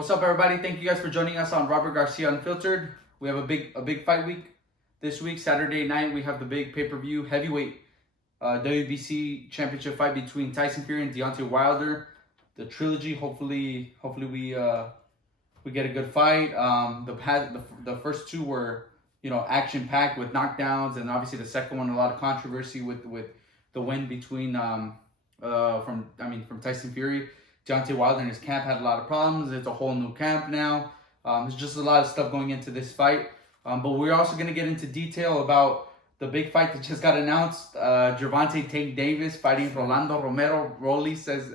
What's up, everybody? Thank you guys for joining us on Robert Garcia Unfiltered. We have a big fight week this week. Saturday night, we have the big pay-per-view heavyweight WBC championship fight between Tyson Fury and Deontay Wilder. The trilogy. Hopefully we get a good fight. The first two were action packed with knockdowns, and obviously the second one a lot of controversy with the win between from Tyson Fury. Deontay Wilder and his camp had a lot of problems. It's a whole new camp now. There's just a lot of stuff going into this fight. But we're also going to get into detail about the big fight that just got announced. Gervonta Tank Davis fighting Rolando, Romero, Rollies, as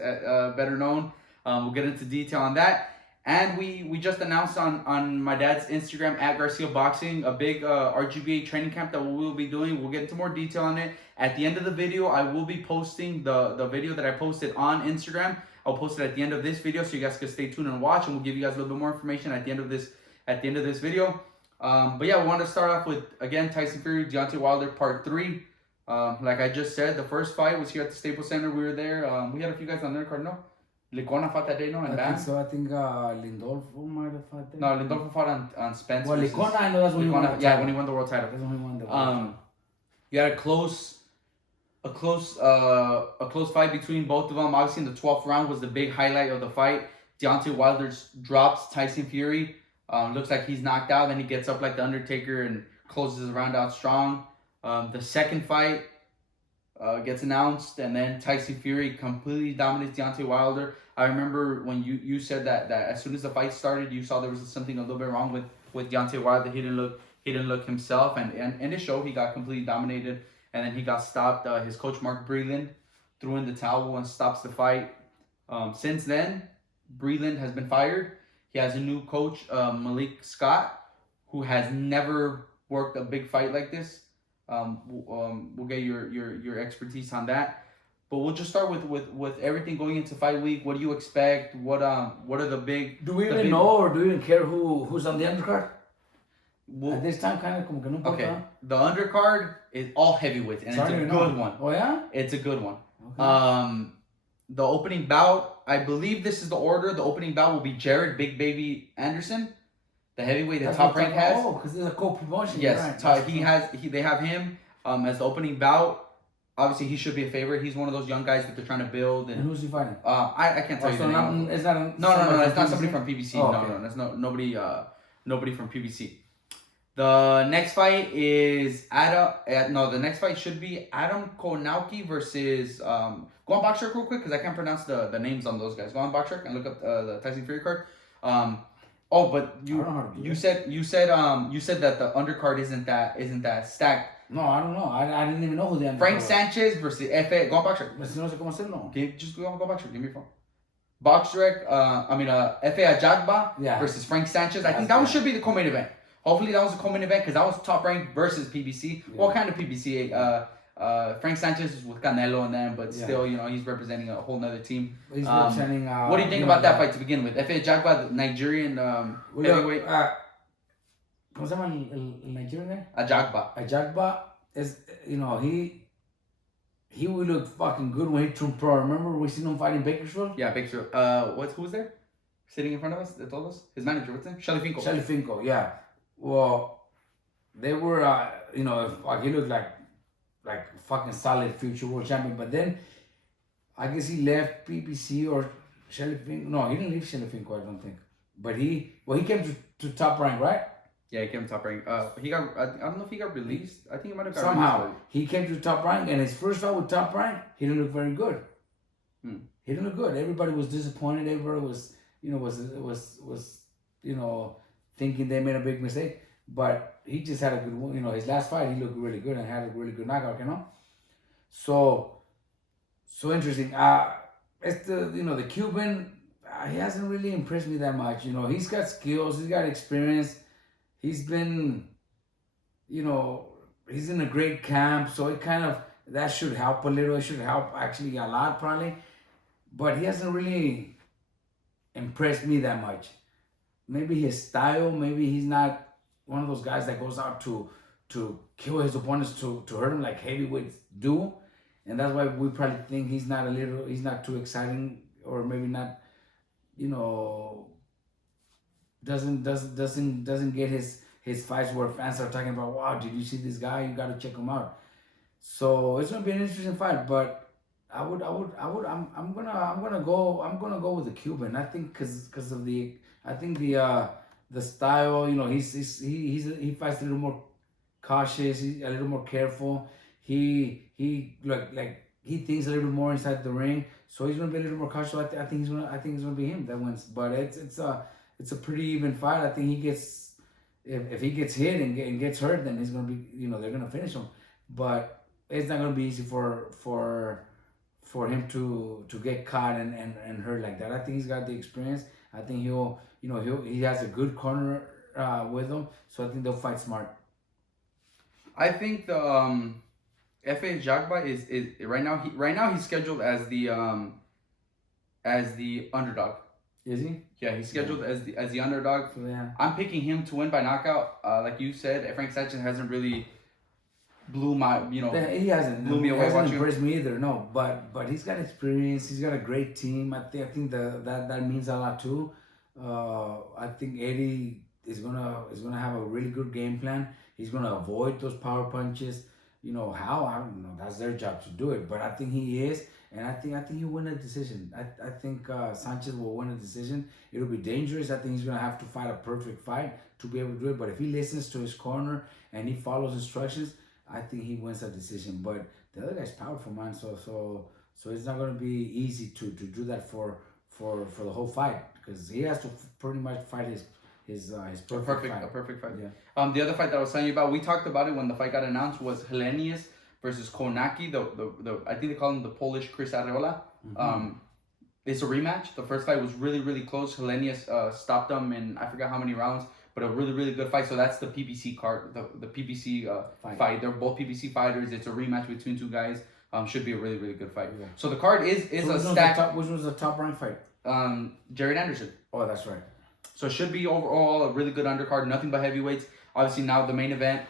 better known. We'll get into detail on that. And we just announced on my dad's Instagram, @GarciaBoxing, a big RGBA training camp that we will be doing. We'll get into more detail on it. At the end of the video, I will be posting the video that I posted on Instagram. I'll post it at the end of this video, so you guys can stay tuned and watch, and we'll give you guys a little bit more information at the end of this video. But yeah, we want to start off with, again, Tyson Fury, Deontay Wilder, part 3. Like I just said, the first fight was here at the Staples Center. We were there. We had a few guys on there, no? Licona fought that day, no? And I think so. I think Lindolfo might have fought that. No, Lindolfo fought on Spence. Well, Licona, I know that's when he won the title. Yeah, when he won the world title. That's when he won the world title. You had a close fight between both of them. Obviously, in the 12th round was the big highlight of the fight. Deontay Wilder drops Tyson Fury. Looks like he's knocked out. Then he gets up like the Undertaker and closes the round out strong. The second fight gets announced, and then Tyson Fury completely dominates Deontay Wilder. I remember when you said that as soon as the fight started, you saw there was something a little bit wrong with Deontay Wilder. He didn't look himself, and in the show he got completely dominated. And then he got stopped. His coach, Mark Breland, threw in the towel and stops the fight. Since then, Breland has been fired. He has a new coach, Malik Scott, who has never worked a big fight like this. We'll get your expertise on that. But we'll just start with everything going into fight week. What do you expect? What are the big... Do we even know, or do we even care who's on the undercard? At this time, kind of como que no importa. Okay, the undercard is all heavyweights, and it's a good one. Oh yeah? It's a good one. Okay. The opening bout, I believe this is the order. The opening bout will be Jared Big Baby Anderson, the heavyweight that Top Rank has. Oh, because there's a co-promotion. Yes, right. They have him as the opening bout. Obviously, he should be a favorite. He's one of those young guys that they're trying to build. And who's he fighting? I can't tell you the name. It's not no. It's not somebody from PBC. Oh, okay. No, that's nobody from PBC. The next fight is the next fight should be Adam Konauki versus go on Boxrec real quick because I can't pronounce the names on those guys. Go on Boxrec and look up the Tyson Fury card. But you said that the undercard isn't that stacked. No, I don't know. I didn't even know who the undercard Frank was. Sanchez versus F.A. Go on Boxrec. No sé cómo hacerlo. Just go on Boxrec. Give me your phone. Boxrec. F.A. Ajagba versus Frank Sanchez. I think that one should be the co-main event. Hopefully that was a co-main event because that was Top Rank versus PBC. Yeah. What kind of PBC? Frank Sanchez is with Canelo and them, but still, he's representing a whole nother team. He's representing. What do you think about that fight to begin with? F.A. Jagba, the Nigerian heavyweight. ¿Cómo se llama el Nigerian guy? Ajagba is, he would look fucking good when he turned pro. Remember we seen him fighting Bakersfield? Yeah, Bakersfield. Who was there? Sitting in front of us, that told us? His manager, what's his name? Shelly Finkel, yeah. Well, they were, he looked like fucking solid future world champion. But then, I guess he left PBC or Shelly Finkel. No, he didn't leave Shelly Finkel, I don't think. But he came to Top Rank, right? Yeah, he came to Top Rank. I don't know if he got released. I think he might have got somehow released. He came to Top Rank, and his first fight with Top Rank, he didn't look very good. He didn't look good. Everybody was disappointed. Everybody was, thinking they made a big mistake. But he just had a good one. His last fight, he looked really good and had a really good knockout, So interesting. The Cuban, he hasn't really impressed me that much. He's got skills, he's got experience. He's been, he's in a great camp. So it that should help a little. It should help actually a lot probably. But he hasn't really impressed me that much. Maybe his style, maybe he's not one of those guys that goes out to kill his opponents, to hurt him like heavyweights do. And that's why we probably think he's not too exciting, or maybe not, doesn't get his fights where fans are talking about, wow, did you see this guy? You got to check him out. So it's gonna be an interesting fight, but I'm gonna go with the Cuban. I think because of the style. You know, he fights a little more cautious. He's a little more careful. He he thinks a little more inside the ring. So he's gonna be a little more cautious. So I think it's gonna be him that wins. But it's a pretty even fight. I think he gets if he gets hit and gets hurt, then he's gonna be, they're gonna finish him. But it's not gonna be easy for him to get caught and hurt like that. I think he's got the experience. I think he has a good corner with him. So I think they'll fight smart. I think the F.A. Jagba is right now he's scheduled as the underdog. Is he? Yeah, he's scheduled as the underdog. So, yeah. I'm picking him to win by knockout. Like you said, Frank Sanchez hasn't really blew me away. Hasn't impressed me either. No, but he's got experience. He's got a great team. I think that means a lot too. I think Eddie is gonna have a really good game plan. He's gonna avoid those power punches. How? I don't know. That's their job to do it. But I think he is, and I think he'll win a decision. I think Sanchez will win a decision. It'll be dangerous. I think he's gonna have to fight a perfect fight to be able to do it. But if he listens to his corner and he follows instructions, I think he wins a decision. But the other guy's powerful, man. So it's not gonna be easy to do that for the whole fight, because he has to pretty much fight his perfect fight. A perfect fight. Yeah. The other fight that I was telling you about, we talked about it when the fight got announced, was Helenius versus Konaki. The I think they call him the Polish Chris Arreola. Mm-hmm. It's a rematch. The first fight was really, really close. Helenius stopped him in I forgot how many rounds, but a really, really good fight. So that's the PBC card, the PBC fight. They're both PBC fighters. It's a rematch between two guys. Should be a really, really good fight. Yeah. So the card is a stack. Which was the top ranked fight? Jared Anderson. Oh, that's right. So it should be overall a really good undercard. Nothing but heavyweights. Obviously now the main event.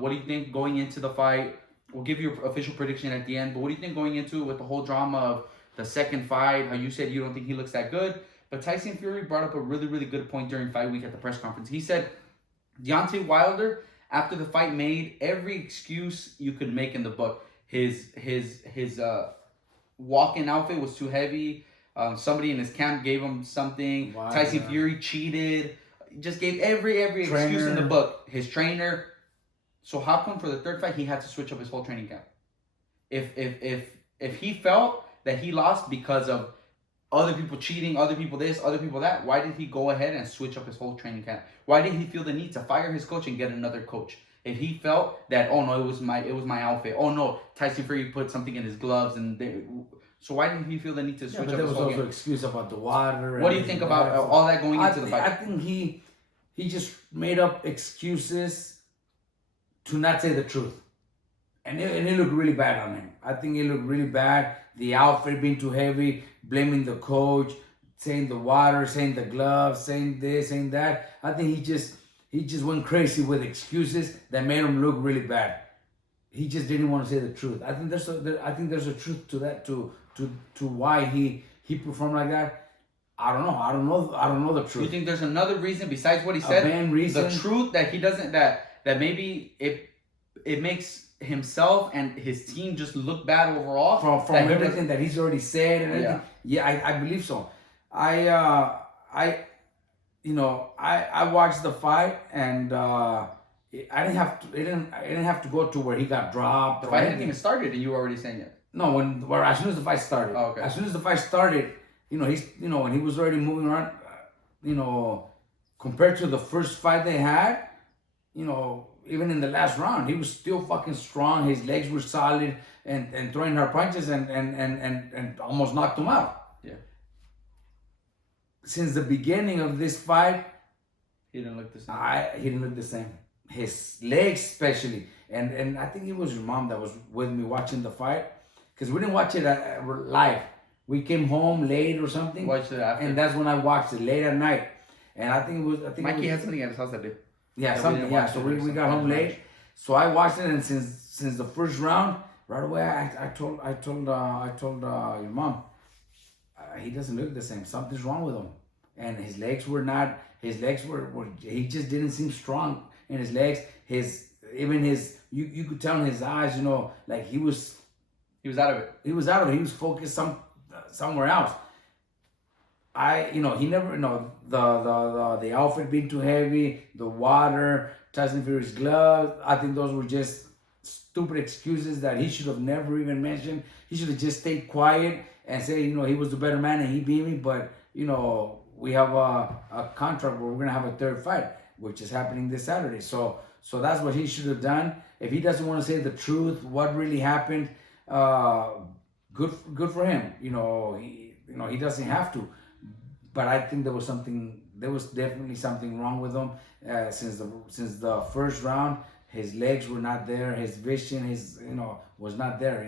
What do you think going into the fight? We'll give you your official prediction at the end. But what do you think going into it with the whole drama of the second fight? How you said you don't think he looks that good. But Tyson Fury brought up a really, really good point during fight week at the press conference. He said Deontay Wilder, after the fight, made every excuse you could make in the book. His walk-in outfit was too heavy. Somebody in his camp gave him something. Wow. Tyson Fury cheated. Just gave every excuse in the book. His trainer. So how come for the third fight he had to switch up his whole training camp? If he felt that he lost because of other people cheating, other people this, other people that, why did he go ahead and switch up his whole training camp? Why did he feel the need to fire his coach and get another coach? If he felt that, oh no, it was my outfit. Oh no, Tyson Fury put something in his gloves so why didn't he feel the need to switch up his whole game? There was also an excuse about the water. What do you think about all that going into the fight? I think he just made up excuses to not say the truth. And it looked really bad on him. I think it looked really bad. The outfit being too heavy, blaming the coach, saying the water, saying the gloves, saying this, saying that. I think he just went crazy with excuses that made him look really bad. He just didn't want to say the truth. I think there's a truth to that, to why he performed like that. I don't know the truth. You think there's another reason besides what he said? The truth that he doesn't that maybe it makes himself and his team just look bad overall from everything that he's already said and everything. Yeah, I believe so. I watched the fight and I didn't have to go to where he got dropped. The fight hadn't even started and you were already saying it. No, as soon as the fight started. Oh, okay. As soon as the fight started, when he was already moving around, compared to the first fight they had, even in the last round, he was still fucking strong. His legs were solid and throwing hard punches and almost knocked him out. Yeah. Since the beginning of this fight, he didn't look the same. He didn't look the same. His legs especially. And I think it was your mom that was with me watching the fight. Because we didn't watch it live. We came home late or something. Watched it after. And that's when I watched it, late at night. And I think it was... Mikey had something at his house that day. Yeah, something. Yeah, so we got home late. So I watched it, and since the first round, right away I told your mom, he doesn't look the same. Something's wrong with him. And his legs were not His legs were he just didn't seem strong in his legs. You could tell in his eyes, like he was out of it. He was out of it. He was focused somewhere else. He never, the outfit being too heavy, the water, Tyson Fury's gloves. I think those were just stupid excuses that he should have never even mentioned. He should have just stayed quiet and say, he was the better man and he beat me. But, we have a contract where we're going to have a third fight, which is happening this Saturday. So that's what he should have done. If he doesn't want to say the truth, what really happened, good for him. He doesn't have to. But I think there was definitely something wrong with him since the first round. His legs were not there. His vision, was not there.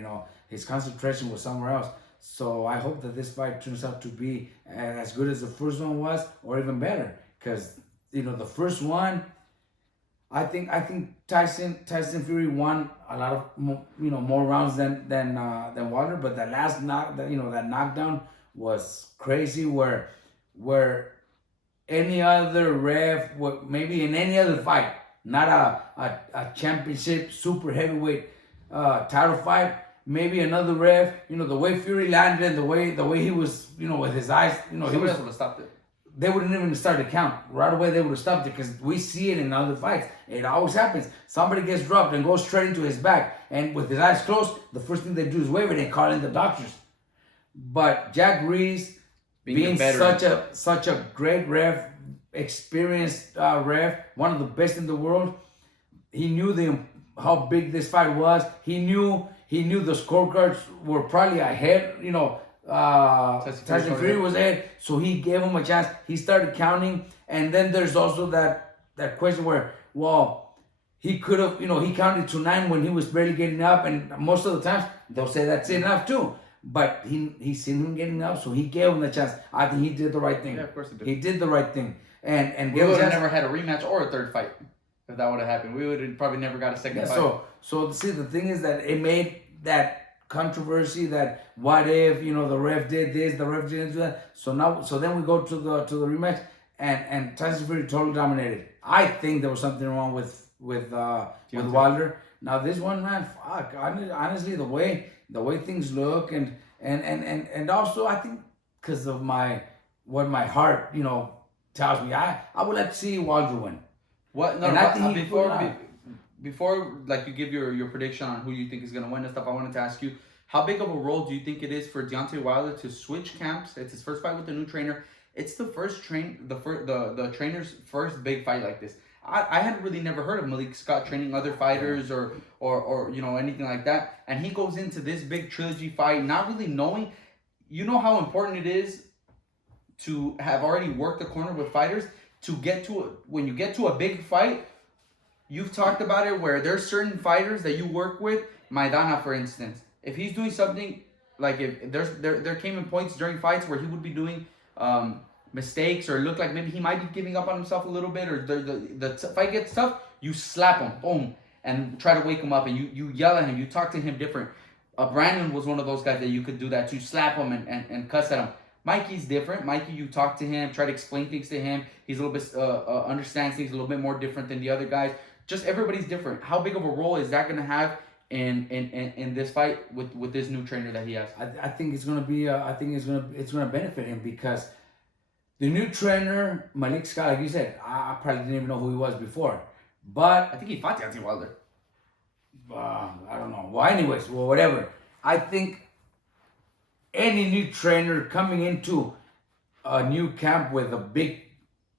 His concentration was somewhere else. So I hope that this fight turns out to be as good as the first one was, or even better. Because the first one, I think Tyson Fury won a lot of more rounds than Wilder. But that last that knockdown was crazy. Where any other ref, maybe in any other fight, not a championship super heavyweight title fight, maybe another ref, the way Fury landed, the way he was, with his eyes, he else would have stopped it. They wouldn't even start to count. Right away they would have stopped it, because we see it in other fights. It always happens. Somebody gets dropped and goes straight into his back, and with his eyes closed, the first thing they do is wave it and call in the doctors. But Jack Reese, being such a great ref, experienced ref, one of the best in the world, he knew how big this fight was. He knew the scorecards were probably ahead. Tyson Fury was ahead, so he gave him a chance. He started counting, and then there's also that question where, he could have, he counted to 9 when he was barely getting up, and most of the times they'll say that's enough too. But he seen him getting up, so he gave him the chance. I think he did the right thing. Yeah, of course he did. He did the right thing. And we would have never had a rematch or a third fight if that would have happened. We would have probably never got a second fight. So see, the thing is that it made that controversy that what if the ref did this, the ref didn't do that. So then we go to the rematch, and Tyson Fury totally dominated. I think there was something wrong with Wilder. Now this one, man, fuck. Honestly, the way things look, and also I think because of what my heart tells me, I would like to see Wilder win. What? No, before like you give your prediction on who you think is gonna win and stuff, I wanted to ask you, how big of a role do you think it is for Deontay Wilder to switch camps? It's his first fight with the new trainer. It's the the trainer's first big fight like this. I had really never heard of Malik Scott training other fighters or anything like that. And he goes into this big trilogy fight not really knowing, how important it is to have already worked the corner with fighters to get to when you get to a big fight. You've talked about it where there's certain fighters that you work with, Maidana for instance. If he's doing something, like if there came in points during fights where he would be doing mistakes or look like maybe he might be giving up on himself a little bit, or the fight gets tough, you slap him, boom, and try to wake him up, and you yell at him, you talk to him different. Brandon was one of those guys that you could do that to, slap him and cuss at him. Mikey's different. Mikey, you talk to him, try to explain things to him. He's a little bit understands things a little bit more different than the other guys. Just everybody's different. How big of a role is that going to have in this fight with this new trainer that he has? I think it's going to be. I think it's going to benefit him, because the new trainer, Malik Scott, like you said, I probably didn't even know who he was before. But I think he fought Deontay Wilder. I don't know. Well, anyways, whatever. I think any new trainer coming into a new camp with a big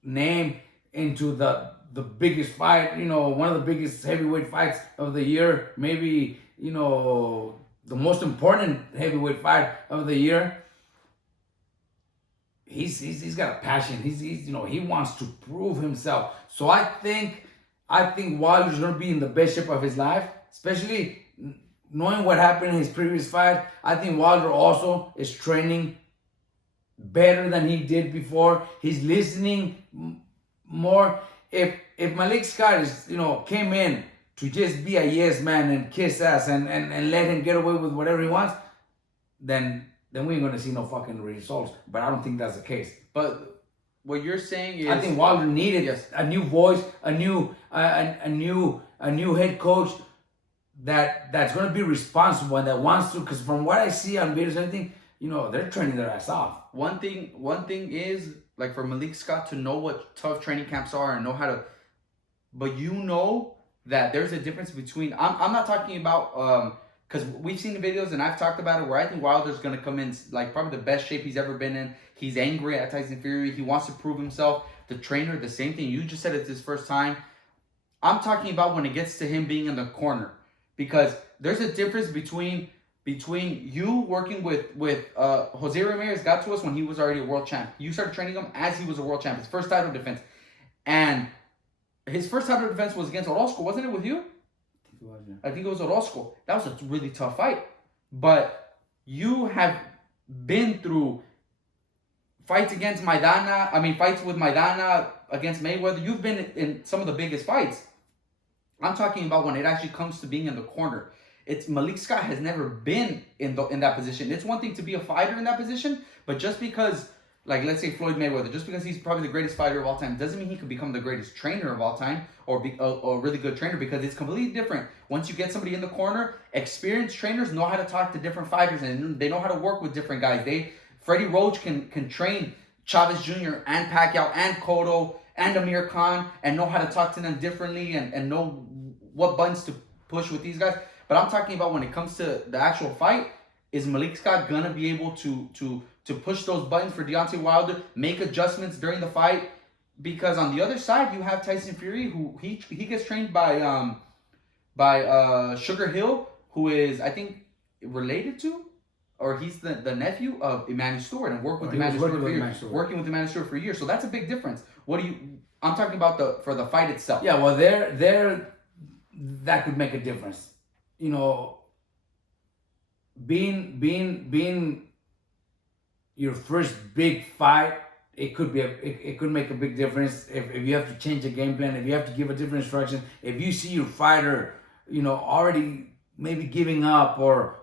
name into the biggest fight, one of the biggest heavyweight fights of the year, maybe, the most important heavyweight fight of the year. He's got a passion. He wants to prove himself. So I think Wilder's gonna be in the best shape of his life, especially knowing what happened in his previous fight. I think Wilder also is training better than he did before. He's listening more. If Malik Scott came in to just be a yes man and kiss ass and let him get away with whatever he wants, then we ain't gonna see no fucking results. But I don't think that's the case. But what you're saying is I think Wilder needed a new voice, a new head coach that's going to be responsible and that wants to. Because from what I see on videos and everything, they're training their ass off. One thing is, like, for Malik Scott to know what tough training camps are and know how to, but that there's a difference between. I'm not talking about because we've seen the videos and I've talked about it where I think Wilder's gonna come in like probably the best shape he's ever been in. He's angry at Tyson Fury. He wants to prove himself. The trainer, the same thing. You just said it's his first time. I'm talking about when it gets to him being in the corner, because there's a difference between you working with Jose Ramirez got to us when he was already a world champ. You started training him as he was a world champ. His first title defense, and his first title defense was against Orozco, wasn't it? With you? I think it was Orozco. That was a really tough fight. But you have been through fights against fights with Maidana, against Mayweather. You've been in some of the biggest fights. I'm talking about when it actually comes to being in the corner. Malik Scott has never been in that position. It's one thing to be a fighter in that position, but just because, like, let's say Floyd Mayweather, just because he's probably the greatest fighter of all time, doesn't mean he could become the greatest trainer of all time or be a really good trainer, because it's completely different. Once you get somebody in the corner, experienced trainers know how to talk to different fighters and they know how to work with different guys. Freddie Roach can train Chavez Jr. and Pacquiao and Cotto and Amir Khan and know how to talk to them differently and know what buttons to push with these guys. But I'm talking about when it comes to the actual fight, is Malik Scott gonna be able to push those buttons for Deontay Wilder, make adjustments during the fight? Because on the other side, you have Tyson Fury, who he gets trained by Sugar Hill, who is, I think, related to, or he's the nephew of Emmanuel Stewart, and working with Emmanuel Stewart for years. So that's a big difference. I'm talking about for the fight itself. Yeah, well, that could make a difference. Being your first big fight, it could make a big difference if you have to change the game plan, if you have to give a different instruction, if you see your fighter, already maybe giving up or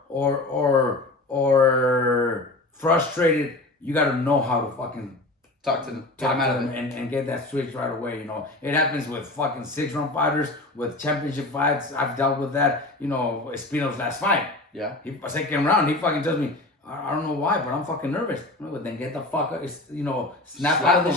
frustrated, you got to know how to fucking talk to them, and get that switch right away. It happens with fucking 6-round fighters, with championship fights. I've dealt with that. Espino's last fight. Yeah. Second round, he fucking tells me, I don't know why, but I'm fucking nervous. But then get the fuck up, snap out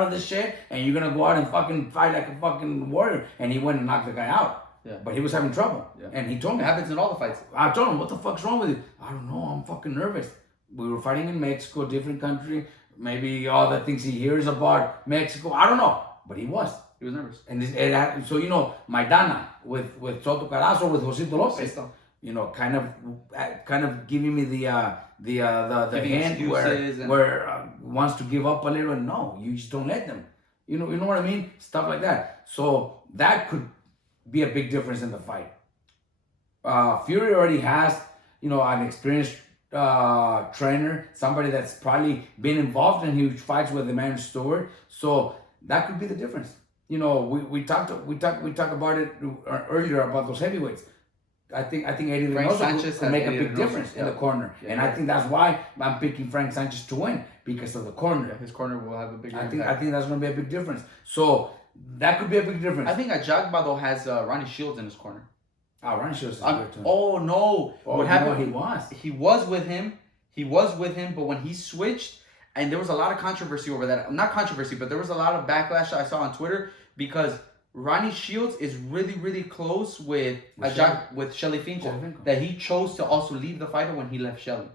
of this shit, and you're gonna go out and fucking fight like a fucking warrior. And he went and knocked the guy out. Yeah. But he was having trouble. Yeah. And he told me. It happens in all the fights. I told him, what the fuck's wrong with you? I don't know, I'm fucking nervous. We were fighting in Mexico, different country. Maybe all the things he hears about Mexico, I don't know. But he was. He was nervous. And so, Maidana with Soto Carazo, with Josito Lopez, kind of giving me the hand where wants to give up a little. And no, you just don't let them. You know what I mean? Stuff like that. So that could be a big difference in the fight. Fury already has, an experienced trainer, somebody that's probably been involved in huge fights with Emmanuel Stewart. So that could be the difference. We talked about it earlier about those heavyweights. I think Eddie Reynoso can make a big difference in the corner, and I think that's why I'm picking Frank Sanchez to win, because of the corner. Yeah, his corner will have a big. I think that's going to be a big difference. So that could be a big difference. I think Ajagba though has Ronnie Shields in his corner. Ronnie Shields is good too. Oh no! What happened? He was with him. But when he switched, and there was a lot of controversy over that. Not controversy, but there was a lot of backlash I saw on Twitter, because Ronnie Shields is really, really close with Shelly Finkel, that he chose to also leave the fighter when he left Shelly.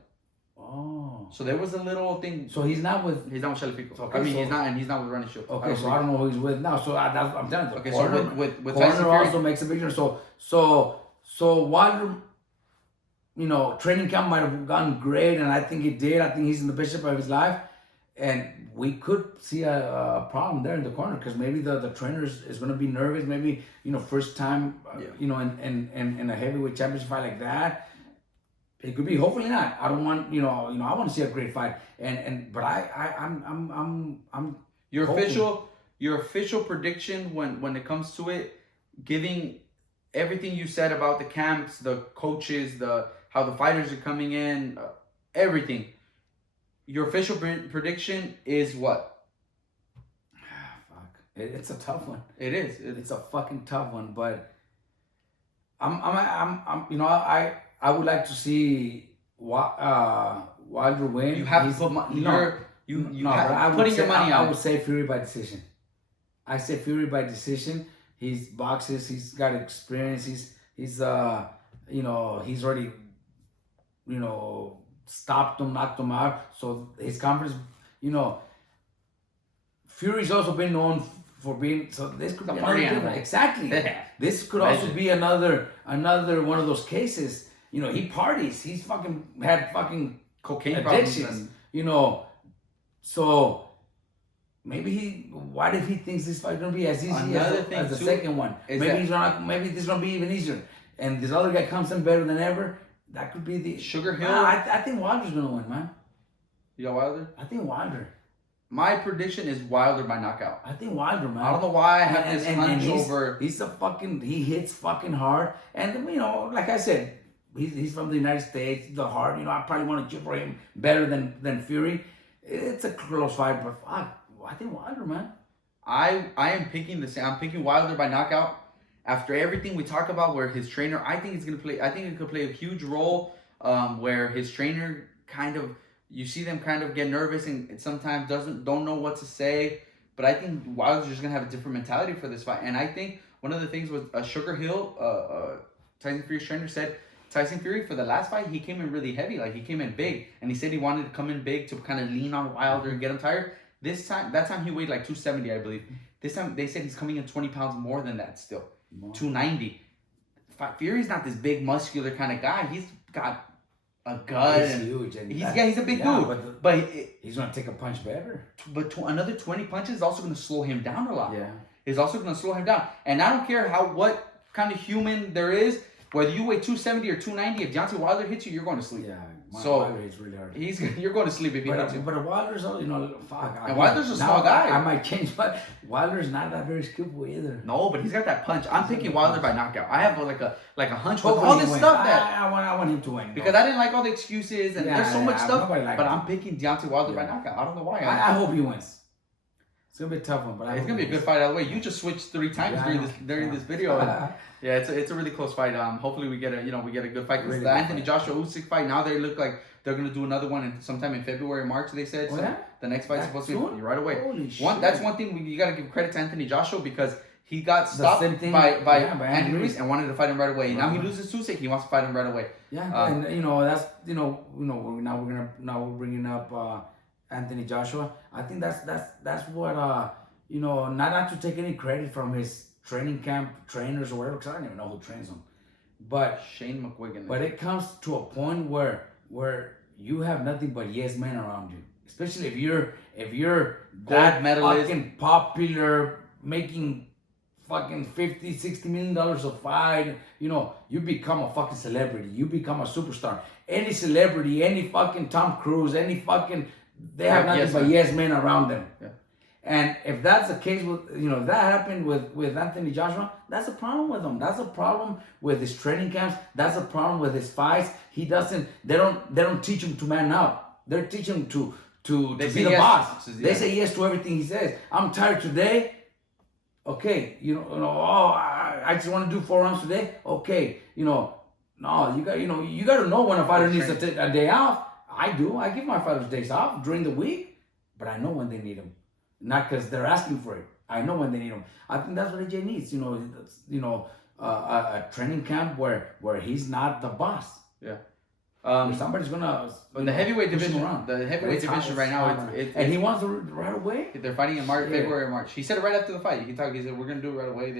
Oh. So there was a little thing. So he's not with Shelly Finkel. Okay, he's not with Ronnie Shields. Okay, so I don't know who he's with now. So I'm telling you. Okay, corner, so with corner Tyson Fury also makes a big difference. So Wilder, training camp might have gone great, and I think it did. I think he's in the best shape of his life. And we could see a problem there in the corner, because maybe the trainer is going to be nervous. Maybe first time in a heavyweight championship fight like that. It could be. Hopefully not. I don't want I want to see a great fight. But I'm your official prediction when it comes to it, giving everything you said about the camps, the coaches, how the fighters are coming in, everything. Your official prediction is what? It's a tough one. It is. It's a fucking tough one. But I'm you know, I would like to see Wilder win. You have to put money. Putting your money on. I would say Fury by decision. I say Fury by decision. He's boxes. He's got experience. He's you know, he's already, you know, stopped him, knocked him out. So his confidence, you know, Fury's also been known for being, so this could be another different. Exactly. This could also be another one of those cases. You know, he parties. He's fucking had fucking cocaine addictions. You know, so maybe what if he thinks this fight gonna be as easy as the second one? Maybe this gonna be even easier. And this other guy comes in better than ever. That could be the Sugar Hill. I think Wilder's gonna win, man. You got Wilder? I think Wilder. My prediction is Wilder by knockout. I think Wilder, man. I don't know why I have this hunch over. He hits fucking hard, and you know, like I said, he's from the United States. The hard, you know, I probably want to cheer for him better than Fury. It's a close fight, but fuck, I think Wilder, man. I am picking the same. I'm picking Wilder by knockout. After everything we talk about, where his trainer, I think it could play a huge role. Where his trainer kind of, you see them kind of get nervous and sometimes don't know what to say. But I think Wilder's just gonna have a different mentality for this fight. And I think one of the things with Sugar Hill, Tyson Fury's trainer said, Tyson Fury for the last fight he came in really heavy, like he came in big, and he said he wanted to come in big to kind of lean on Wilder and get him tired. That time he weighed like 270, I believe. This time they said he's coming in 20 pounds more than that still. 290. Fury's not this big muscular kind of guy. He's got a gut. He's huge. And he's a big dude. But he's gonna take a punch better. But another 20 punches is also gonna slow him down a lot. Yeah. Is also gonna slow him down. And I don't care what kind of human there is, whether you weigh 270 or 290, if Deontay Wilder hits you, you're going to sleep. Yeah. Wilder hits really hard. You're going to sleep if he hits you. But Wilder's, you know, fuck. And Wilder's a small guy. I might change, but Wilder's not that very skillful either. No, but he's got that punch. I'm picking Wilder by knockout. I have like a hunch with all this stuff that I want him to win. Because I didn't like all the excuses and there's so much stuff. But him. I'm picking Deontay Wilder by knockout. I don't know why. I hope he wins. It's gonna be a tough one, but it's gonna be a good fight out of the way. You just switched 3 times during this video. Yeah, it's a really close fight. Hopefully we get a good fight. Because the Anthony Joshua Usyk fight, now they look like they're gonna do another one sometime in February, March. They said the next fight's supposed to be right away. Holy shit. That's one thing you gotta give credit to Anthony Joshua because he got stopped by Andy Ruiz and wanted to fight him right away. And now he loses to Usyk, he wants to fight him right away. Yeah, and you know that's now we're bringing up Anthony Joshua. I think that's what you know, not to take any credit from his training camp trainers or whatever, because I don't even know who trains him. But Shane McGuigan. But it comes to a point where you have nothing but yes men around you. Especially if you're that fucking popular, making fucking $50-60 million a fight, you know, you become a fucking celebrity. You become a superstar. Any celebrity, any fucking Tom Cruise, any fucking, they have nothing but yes men around them. Yeah. And if that's the case with, you know, that happened with Anthony Joshua, that's a problem with him. That's a problem with his training camps. That's a problem with his fights. They don't teach him to man up. They're teaching him to be the boss. They say yes to everything he says. I'm tired today. Okay, you know, I just want to do 4 rounds today. Okay, you know, no, you got to know when a fighter needs a day off. I do. I give my fighters days off during the week, but I know when they need them. Not because they're asking for it. I know when they need them. I think that's what AJ needs. You know, a training camp where he's not the boss. Yeah. Somebody's gonna. But the heavyweight division, right now, and he wants to right away. They're fighting in February or March. He said it right after the fight. He said we're gonna do it right away.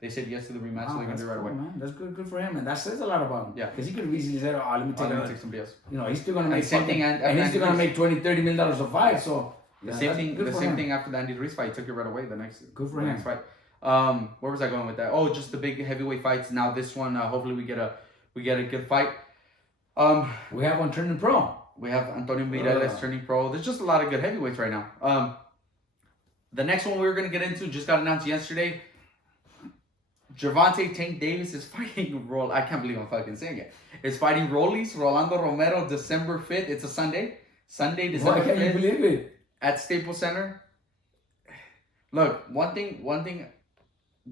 They said yes to the rematch, so they're gonna do it right away. Man. That's good for him, and that says a lot about him. Yeah, because he could have easily said, "Oh, let me take somebody else." You know, he's still gonna make same thing, and he's still gonna make $20-30 million a fight. So the same thing after the Andy Ruiz fight. He took it right away. The next fight. Where was I going with that? Oh, just the big heavyweight fights. Now this one, hopefully we get a good fight. We have one turning pro. We have Antonio Mireles turning pro. There's just a lot of good heavyweights right now. The next one we were gonna get into just got announced yesterday. Gervonta Tank Davis is fighting I can't believe I'm fucking saying it. Is fighting Rollies, Rolando Romero, December 5th. It's a Sunday. December 5th. Why can't you believe it? At Staples Center. Look, one thing.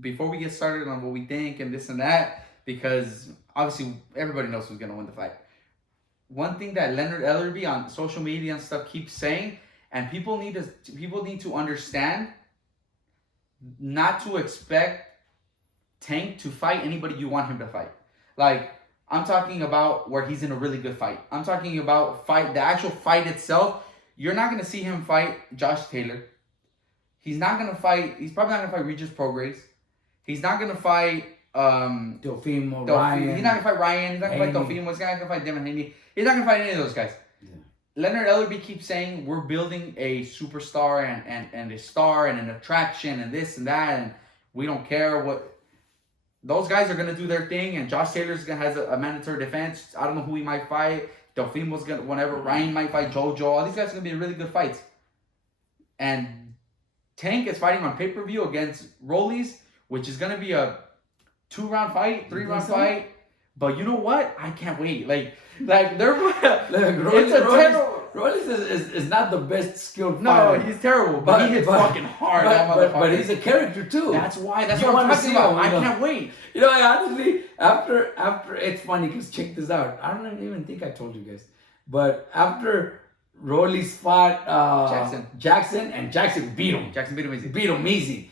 Before we get started on what we think and this and that, because obviously everybody knows who's gonna win the fight. One thing that Leonard Ellerby on social media and stuff keeps saying, and people need to understand, not to expect Tank to fight anybody you want him to fight. Like, I'm talking about where he's in a really good fight. I'm talking about the actual fight itself. You're not gonna see him fight Josh Taylor. He's probably not gonna fight Regis Prograis. He's not gonna fight Teofimo, Ryan. He's not gonna fight Ryan. He's not gonna fight Teofimo. He's not gonna fight Devin Haney. He's not gonna fight any of those guys. Yeah. Leonard Ellerby keeps saying we're building a superstar and a star and an attraction and this and that, and we don't care what. Those guys are gonna do their thing, and Josh Taylor's gonna has a mandatory defense. I don't know who he might fight. Teofimo's gonna whatever. Ryan might fight JoJo. All these guys are gonna be really good fights. And Tank is fighting on pay-per-view against Rollies, which is gonna be a 2-round fight, 3-round fight. But you know what? I can't wait. Like they're Rollies is not the best skilled fighter. No, he's terrible, but he hits fucking hard. But he's a character too. That's why. That's what I'm talking about. I can't wait. You know, honestly, after it's funny because check this out. I don't even think I told you guys, but after Rollies fought Jackson beat him. Jackson beat him easy. Beat him easy.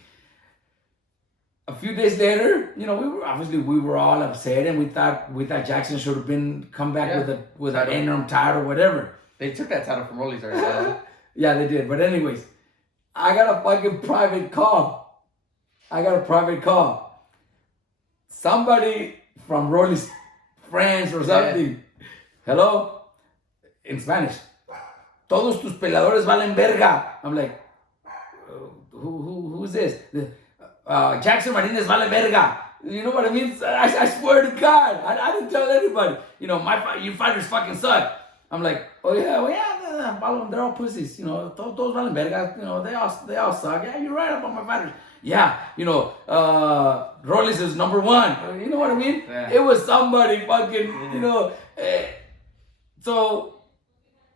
A few days later, you know, we were all upset, and we thought Jackson should have come back with an interim title or whatever. They took that title from Rollies already. Yeah, they did. But anyways, I got a fucking private call. Somebody from Rollies friends or something. Yeah. Hello? In Spanish. Todos tus peleadores valen verga. I'm like, who's this? Jackson Martinez vale verga. You know what I mean? I swear to God, I didn't tell anybody. You know, you fighters fucking suck. I'm like, oh yeah, well yeah, they're all pussies. You know, todos valen verga. You know, they all suck. Yeah, you're right about my fighters. Yeah, you know, Rollies is number one. You know what I mean? Yeah. It was somebody fucking, you know. So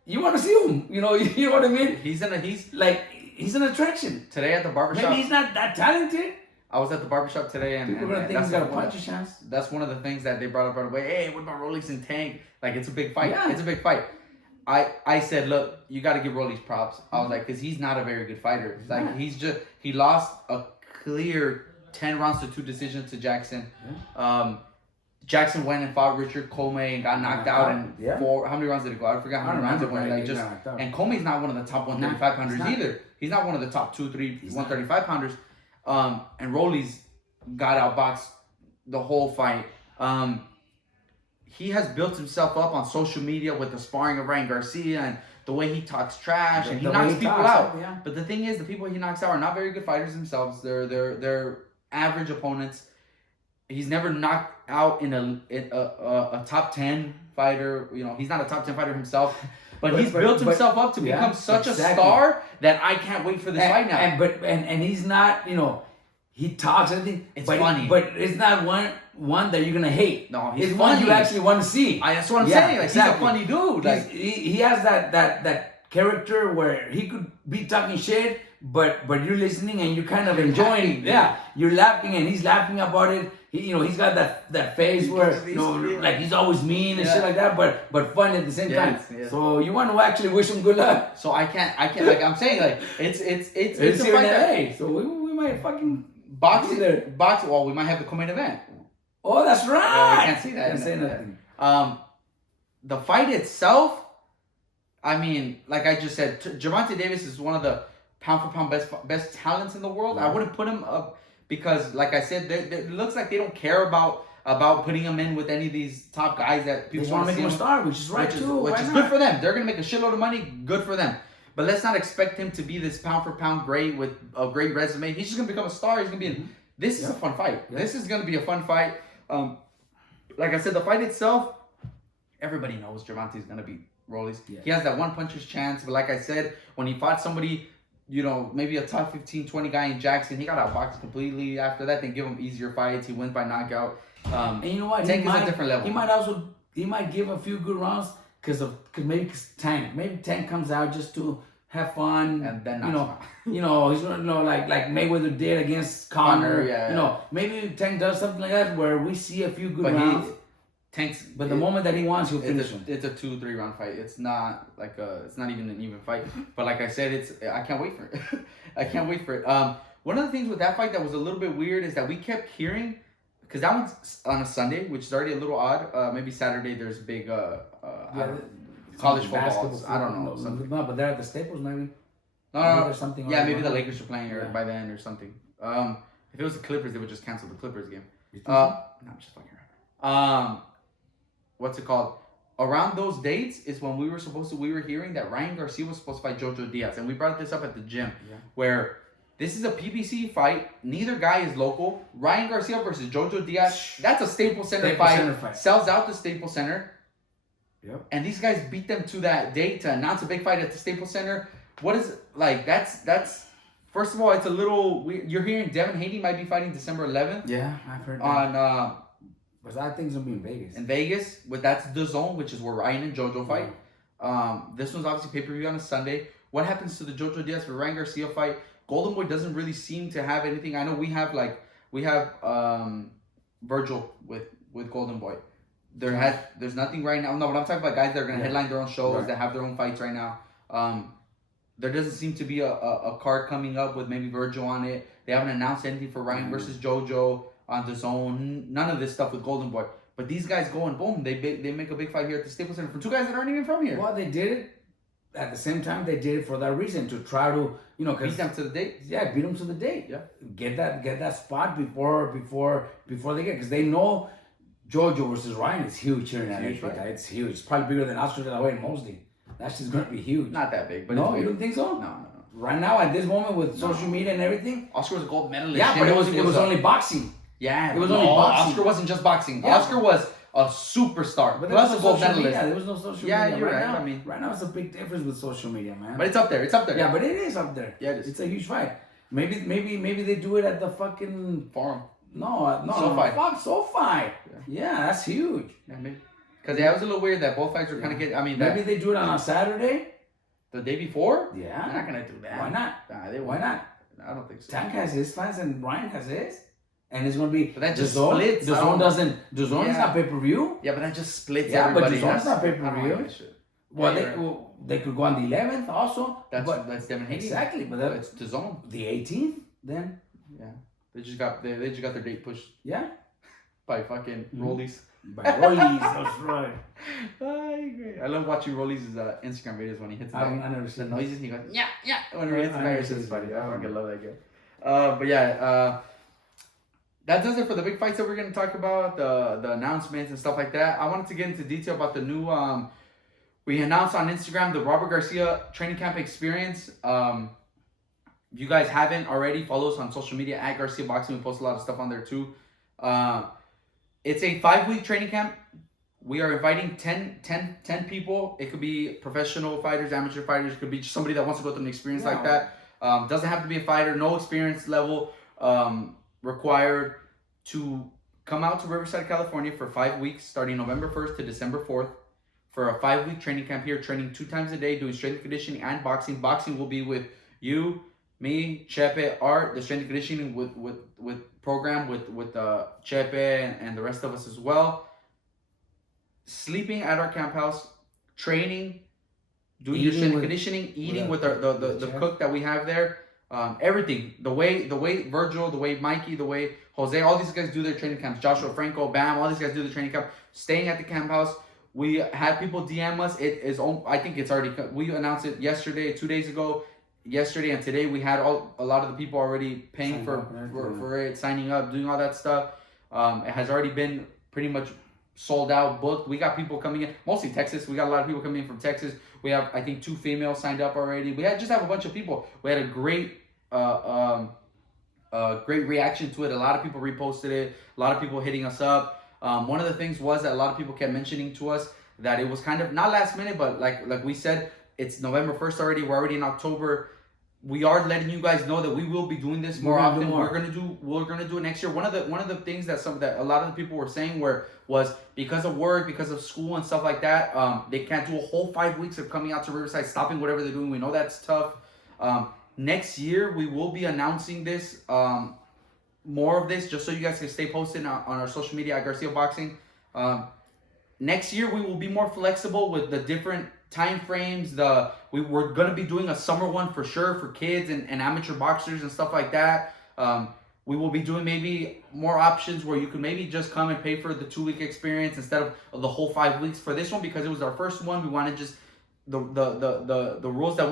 you want to see him? You know what I mean? He's an attraction. Today at the barbershop. Maybe he's not that talented. I was at the barbershop today, and people are gonna think he's got a punch chance. That's one of the things that they brought up right away. Hey, what about Rollies and Tank? Like, it's a big fight. Yeah. It's a big fight. I said, look, you got to give Rollies props. I was like, because he's not a very good fighter. Like, he lost a clear 10 rounds to 2 decisions to Jackson. Yeah. Jackson went and fought Richard Comey and got knocked out in 4. How many rounds did it go? I forgot how many rounds it went. And Comey's not one of the top 135 pounders either. He's not one of the top 2, 3, 135 pounders. And Rollies got outboxed the whole fight. He has built himself up on social media with the sparring of Ryan Garcia and the way he talks trash and he knocks people out. Yeah. But the thing is, the people he knocks out are not very good fighters themselves. They're average opponents. He's never knocked out in a top 10 fighter. You know, he's not a top 10 fighter himself. But he's built himself up to become such a star that I can't wait for this fight now. And he's not, you know, he talks everything. It's funny, but it's not one that you're gonna hate. No, he's it's funny. One you actually want to see. That's what I'm saying. Like, exactly. He's a funny dude. Like, he has that character where he could be talking shit, but you're listening and you're kind of enjoying. Yeah, you're laughing and he's laughing about it. He's got that face where like he's always mean and shit like that, but fun at the same time. Yeah. So you want to actually wish him good luck. So I can't like I'm saying, like it's here in LA. So we might fucking boxing there. Well, we might have the co-main event. Oh, that's right. Well, we can't see that. Can't say nothing. The fight itself, I mean, like I just said, Gervonta Davis is one of the pound for pound best talents in the world. I wouldn't put him up because, like I said, it looks like they don't care about putting him in with any of these top guys that people want to make him a star, which is right too. Which is good for them. They're gonna make a shitload of money. Good for them. But let's not expect him to be this pound for pound great with a great resume. He's just gonna become a star. He's gonna be in. This is a fun fight. Yeah. This is gonna be a fun fight. Like I said, the fight itself, everybody knows Gervonta's gonna beat Rollies. Yeah. He has that one puncher's chance. But like I said, when he fought somebody, you know, maybe a top 15, 20 guy in Jackson, he got outboxed completely. After that, they give him easier fights. He wins by knockout. And you know what? Tank is a different level. He might give a few good rounds because Tank. Maybe Tank comes out just to have fun, And then you not know, he's gonna like Mayweather did against Conor. yeah. Maybe Tank does something like that where we see a few good rounds. But the moment that he wants, he'll finish him. It's a 2-3 round fight. It's not like it's not even an even fight. But like I said, I can't wait for it. I can't wait for it. One of the things with that fight that was a little bit weird is that we kept hearing, because that one's on a Sunday, which is already a little odd. Maybe Saturday there's big college football. I don't know. No, but they're at the Staples maybe. No. There's something. Yeah, maybe the Lakers are playing by then or something. If it was the Clippers, they would just cancel the Clippers game. No, I'm just fucking around. What's it called? Around those dates is when we were hearing that Ryan Garcia was supposed to fight Jojo Diaz, and we brought this up at the gym, where this is a PBC fight. Neither guy is local. Ryan Garcia versus Jojo Diaz. That's a Staples Center fight. Sells out the Staples Center. Yep. And these guys beat them to that date to announce a big fight at the Staples Center. What is like? That's first of all, it's a little weird. You're hearing Devin Haney might be fighting December 11th. Yeah, I've heard that. On but I think it's gonna be in Vegas. In Vegas, but that's the zone, which is where Ryan and Jojo fight. This one's obviously pay-per-view on a Sunday. What happens to the Jojo Diaz for Ryan Garcia fight? Golden Boy doesn't really seem to have anything. I know we have Virgil with Golden Boy. There's nothing right now. No, but I'm talking about guys that are gonna headline their own shows, that have their own fights right now. There doesn't seem to be a card coming up with maybe Virgil on it. They haven't announced anything for Ryan versus Jojo on the zone. None of this stuff with Golden Boy. But these guys go and boom, they make a big fight here at the Staples Center from two guys that aren't even from here. Well, they did it. At the same time, they did it for that reason, to try to, beat them to the date. Yeah, beat them to the date. Yeah, get that spot before they get, because they know Jojo versus Ryan is huge here in LA. It's huge. It's probably bigger than Oscar De La Hoya and Mosley. That's just gonna be huge. Not that big, but no, you don't think so? No. Right now, at this moment, with social media and everything, Oscar was a gold medalist. Yeah, but it was only boxing. Yeah, it was only boxing. Oscar wasn't just boxing. Yeah. Oscar was a superstar. But plus a gold medalist. Yeah, there was no social media. Yeah, you're right. Now, I mean, right now it's a big difference with social media, man. But it's up there. Yeah, but it is up there. Yeah, it is. It's a huge fight. Maybe they do it at the fucking Forum. No, SoFi. Fuck SoFi. Yeah, that's huge. Yeah, maybe. Because it was a little weird that both fights were kind of getting. I mean, maybe they do it on a Saturday. The day before? Yeah. They're not gonna do that. Why not? Why not? I don't think so. Tank has his fans and Ryan has his. And it's gonna be. But that just splits. The zone doesn't. The zone is not pay per view. Yeah, but that just splits. Yeah, everybody. but the zone's not pay per view. Well, they could go on the 11th also. That's Devin Haney. Exactly, but it's the zone. The 18th then. Yeah, they just got their date pushed. Yeah. By fucking Rollies. By Rollies, that's right. I love watching Rollies' Instagram videos when he hits I never seen the noises. He goes yeah. Whenever he hits the fire, it's funny. I fucking love that guy. But yeah, that does it for the big fights that we're gonna talk about, the announcements and stuff like that. I wanted to get into detail about the new. We announced on Instagram the Robert Garcia training camp experience. If you guys haven't already, follow us on social media at Garcia Boxing. We post a lot of stuff on there too. It's a 5-week training camp. We are inviting 10 people. It could be professional fighters, amateur fighters. It could be just somebody that wants to go through an experience like that. Doesn't have to be a fighter. No experience level required to come out to Riverside, California for 5 weeks, starting November 1st to December 4th, for a 5-week training camp here, training 2 times a day, doing strength and conditioning and boxing. Boxing will be with you, me, Chepe, Art, the strength and conditioning with program with Chepe and the rest of us as well. Sleeping at our camp house, training, doing your strength and conditioning, eating with the cook that we have there. Everything, the way Virgil, the way Mikey, the way Jose, all these guys do their training camps. Joshua Franco, Bam, all these guys do their training camp. Staying at the camp house. We had people DM us. It is, I think it's already. We announced it yesterday, 2 days ago. Yesterday and today, we had a lot of the people already paying for it, signing up, doing all that stuff. It has already been pretty much sold out, booked. We got people coming in, mostly Texas. We got a lot of people coming in from Texas. We have, I think, 2 females signed up already. We just have a bunch of people. We had a great reaction to it. A lot of people reposted it. A lot of people hitting us up. One of the things was that a lot of people kept mentioning to us that it was kind of not last minute, but like we said, it's November 1st already. We're already in October. we are letting you guys know that we will be doing this more We're gonna often. do more. We're gonna do it next year. One of the things that a lot of the people were saying was because of work, because of school and stuff like that, they can't do a whole 5 weeks of coming out to Riverside, stopping whatever they're doing. We know that's tough. Next year we will be announcing this, more of this, just so you guys can stay posted on our social media at Garcia Boxing. Next year we will be more flexible with the different time frames. We're gonna be doing a summer one for sure for kids and amateur boxers and stuff like that. We will be doing maybe more options where you can maybe just come and pay for the 2-week experience instead of the whole 5 weeks for this one, because it was our first one. We wanted just the rules that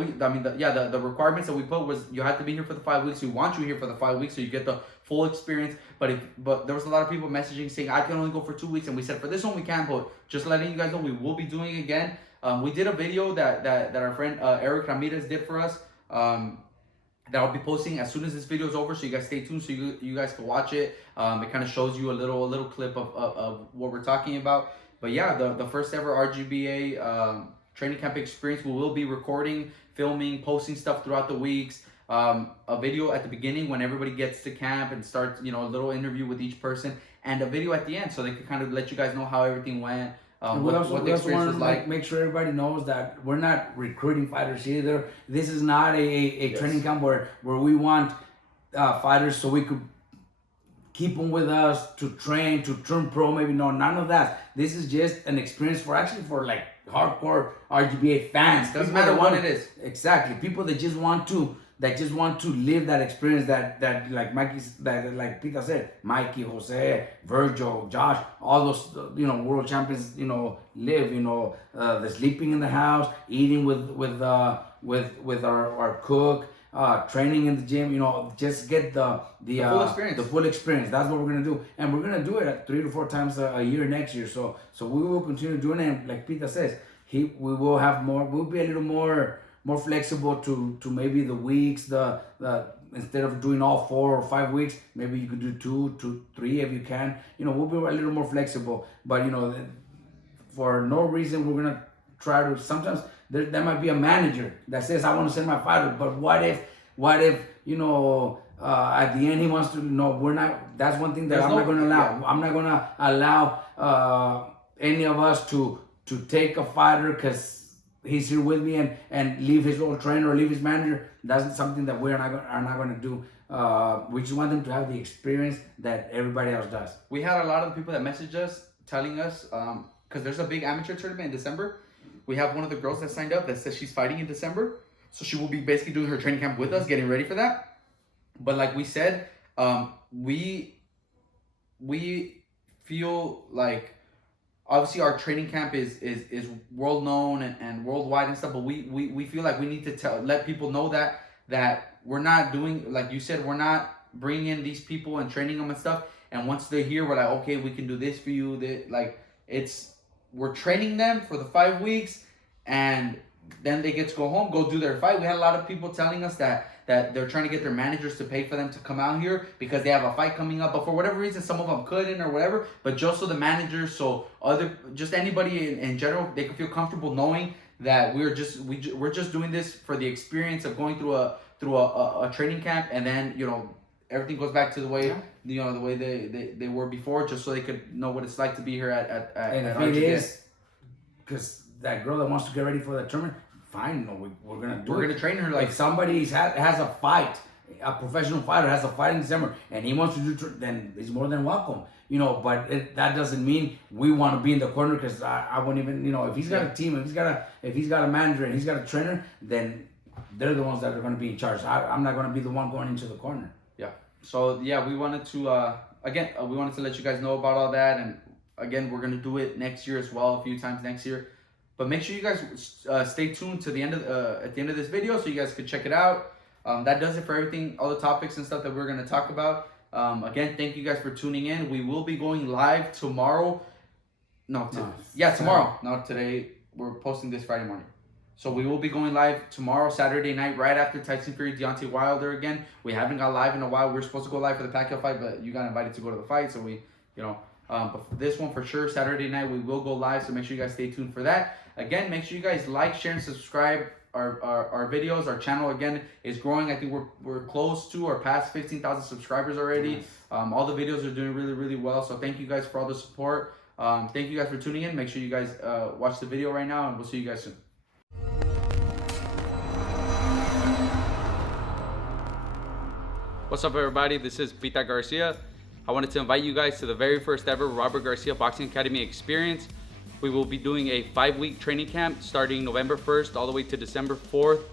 the requirements that we put was you have to be here for the 5 weeks. We want you here for the 5 weeks so you get the full experience. But there was a lot of people messaging saying I can only go for 2 weeks, and we said for this one we can. But just letting you guys know, we will be doing it again. We did a video that our friend Eric Ramirez did for us, that I'll be posting as soon as this video is over, so you guys stay tuned so you guys can watch it. It kind of shows you a little clip of what we're talking about. But yeah, the first ever RGBA training camp experience. We will be recording, filming, posting stuff throughout the weeks. A video at the beginning when everybody gets to camp and starts, a little interview with each person, and a video at the end so they can kind of let you guys know how everything went. What the experience was like. Make sure everybody knows that we're not recruiting fighters either. This is not a training camp where we want fighters so we could keep them with us to train, to turn pro. Maybe no, none of that. This is just an experience for like hardcore RGBA fans. Doesn't matter what it is. Exactly, people that just want to live that experience that like like Peter said, Mikey, Jose, Virgil, Josh, all those world champions live. The sleeping in the house, eating with our cook, training in the gym. Just get the full experience. That's what we're gonna do, and we're gonna do it 3 to 4 times a year next year. So we will continue doing it. And like Peter says, we will have more. We'll be a little more flexible to maybe the weeks. The instead of doing all 4 or 5 weeks, maybe you could do 2 to 3 if you can. We'll be a little more flexible. But for no reason we're gonna try to. Sometimes there might be a manager that says I want to send my fighter, but what if at the end he wants to? No, we're not. That's one thing that I'm not gonna allow. Yeah. I'm not gonna allow any of us to take a fighter because he's here with me and leave his old trainer or leave his manager. That's something that are not going to do. We just want them to have the experience that everybody else does. We had a lot of people that messaged us telling us, because there's a big amateur tournament in December. We have one of the girls that signed up that says she's fighting in December. So she will be basically doing her training camp with us, getting ready for that. But like we said, we feel like obviously our training camp is world known and worldwide and stuff, but we feel like we need to let people know that we're not doing, like you said, we're not bringing in these people and training them and stuff, and once they're here we're like, okay, we can do this for you. We're training them for the 5 weeks, and then they get to go home, go do their fight. We had a lot of people telling us that they're trying to get their managers to pay for them to come out here because they have a fight coming up, but for whatever reason some of them couldn't or whatever. But just so the managers, so just anybody in general, they can feel comfortable knowing that we're just doing this for the experience of going through a training camp, and then everything goes back to the way the way they were before, just so they could know what it's like to be here at if it is because that girl that wants to get ready for the tournament, fine, we're gonna train her. Like, if somebody has a fight, a professional fighter has a fight in December, and he wants to do, then he's more than welcome. But that doesn't mean we want to be in the corner, because I won't even, if he's got a team, if he's got a manager and he's got a trainer, then they're the ones that are going to be in charge. I'm not going to be the one going into the corner. Yeah. So yeah, we wanted to we wanted to let you guys know about all that, and again, we're going to do it next year as well, a few times next year. But make sure you guys stay tuned to the end of at the end of this video so you guys could check it out. That does it for everything, all the topics and stuff that we're going to talk about. Again, thank you guys for tuning in. We will be going live tomorrow. Tomorrow. No, today. We're posting this Friday morning. So we will be going live tomorrow, Saturday night, right after Tyson Fury, Deontay Wilder again. We haven't gone live in a while. We were supposed to go live for the Pacquiao fight, but you got invited to go to the fight. So but for this one, for sure, Saturday night, we will go live. So make sure you guys stay tuned for that. Again, make sure you guys like, share, and subscribe our videos. Our channel again is growing. I think we're close to or past 15,000 subscribers already. Nice. All the videos are doing really well. So thank you guys for all the support. Thank you guys for tuning in. Make sure you guys watch the video right now, and we'll see you guys soon. What's up, everybody? This is Pita Garcia. I wanted to invite you guys to the very first ever Robert Garcia Boxing Academy experience. We will be doing a 5-week training camp starting November 1st all the way to December 4th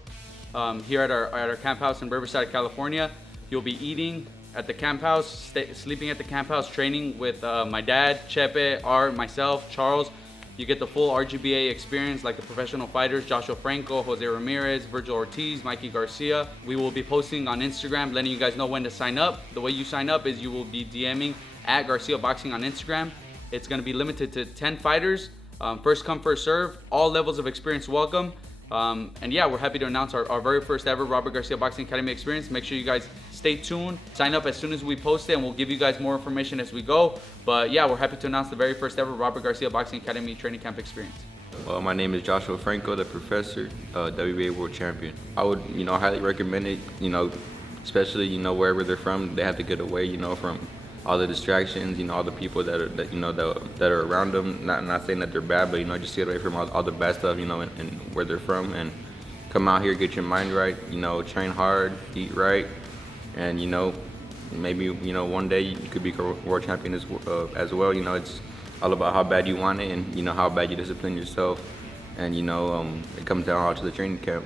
here at our camp house in Riverside, California. You'll be eating at the camp house, sleeping at the camp house, training with my dad, Chepe, Art, myself, Charles. You get the full RGBA experience like the professional fighters, Joshua Franco, Jose Ramirez, Virgil Ortiz, Mikey Garcia. We will be posting on Instagram, letting you guys know when to sign up. The way you sign up is you will be DMing at Garcia Boxing on Instagram. It's gonna be limited to 10 fighters. First come, first serve, all levels of experience welcome. And yeah, we're happy to announce our very first ever Robert Garcia Boxing Academy experience. Make sure you guys stay tuned, sign up as soon as we post it, and we'll give you guys more information as we go. But yeah, we're happy to announce the very first ever Robert Garcia Boxing Academy training camp experience. My name is Joshua Franco, the professor, WBA world champion. I would, highly recommend it, especially, wherever they're from, they have to get away, from all the distractions, all the people that are around them. Not saying that they're bad, but just get away from all the bad stuff, and where they're from, and come out here, get your mind right, train hard, eat right, and maybe one day you could be world champion as well. It's all about how bad you want it, and how bad you discipline yourself, and it comes down all to the training camp.